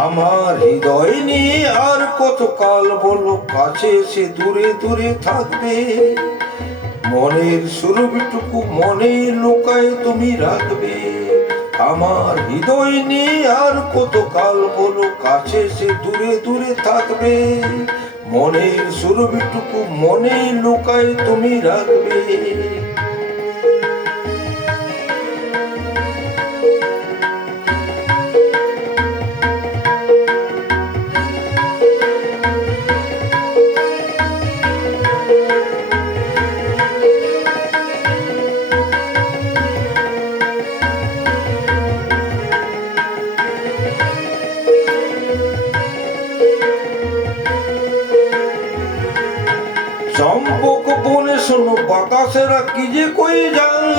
আমার হৃদয় নিয়ে আর কতকাল বলো কাছে এসে দূরে দূরে থাকবে। মনের সুরভিটুকু মনে লুকায় তুমি রাখবে। আমার হৃদয় নিয়ে আর কতকাল বলো কাছে এসে দূরে দূরে থাকবে। মনের সুরভিটুকু মনে লুকায় তুমি রাখবে। চম্পক বনে শোনো বাতাসেরা কি যে কয়ে যায়,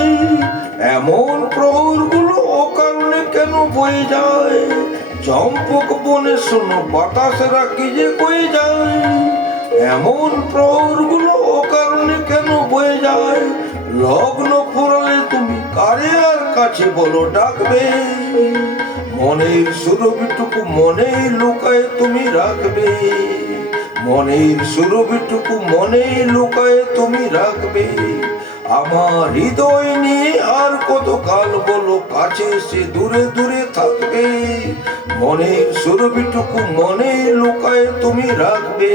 এমন প্রহর গুলো অকারণে কেন বয়ে যায়। চম্পক বনে শোনো বাতাসেরা কি যে কয়ে যায়, এমন প্রহর গুলো অকারণে কেন বয়ে যায়। লগ্ন ফুরালে তুমি কারে আর কাছে বলো ডাকবে। মনের সুরভিটুকু মনে লুকায় তুমি রাখবে। মনের সুরভিটুকু মনে লুকায় তুমি রাখবে। আমার হৃদয় নিয়ে আর কতকাল বলো কাছে এসে দূরে দূরে থাকবে। মনের সুরভিটুকু মনে লুকায় তুমি রাখবে।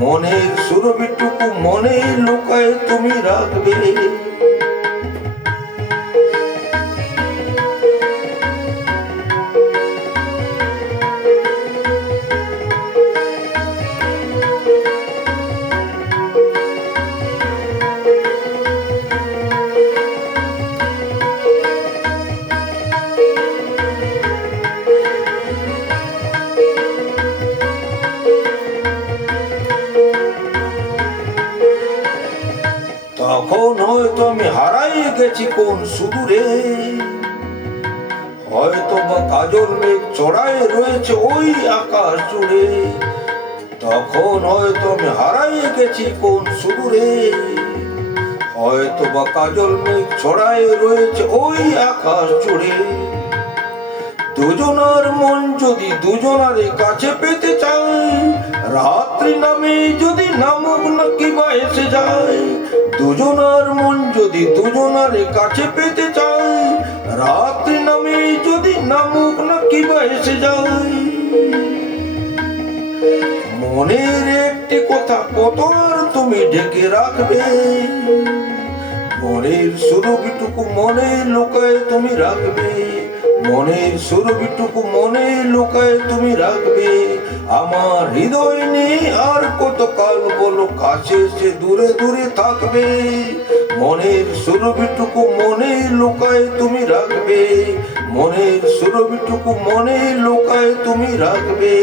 মনের সুরভিটুকু মনে লুকায় তুমি রাখবে। তখন হয়তো আমি হারাই গেছি কোন সুদূরে, হয়তো বা কাজল মেঘ চড়ায় রয়েছে ওই আকাশ জুড়ে। তখন হয়তো আমি হারাই গেছি কোন সুদূরে, হয়তো বা কাজল মেঘ চড়ায় রয়েছে ওই আকাশ জুড়ে। দুজনার মন যদি দুজনারে কাছে পেতে চায়, রাত্রি নামে যদি নামক না কিবা এসে যায়। দুজনার মন যদি দুজনারে কাছে পেতে চায়, রাত্রি নামে যদি নামক না কিবা এসে যায়। মনের একটি কথা কত আর তুমি ঢেকে রাখবে। মনের সুরভিটুকু মনে লুকায় তুমি রাখবে। মনের সুরভিটুকু মনে লুকায় তুমি রাখবে। আমার হৃদয় নিয়ে আর কতকাল বলো কাছে এসে দূরে দূরে থাকবে। মনের সুরভিটুকু মনে লুকায় তুমি রাখবে। মনের সুরভিটুকু মনে লুকায় তুমি রাখবে।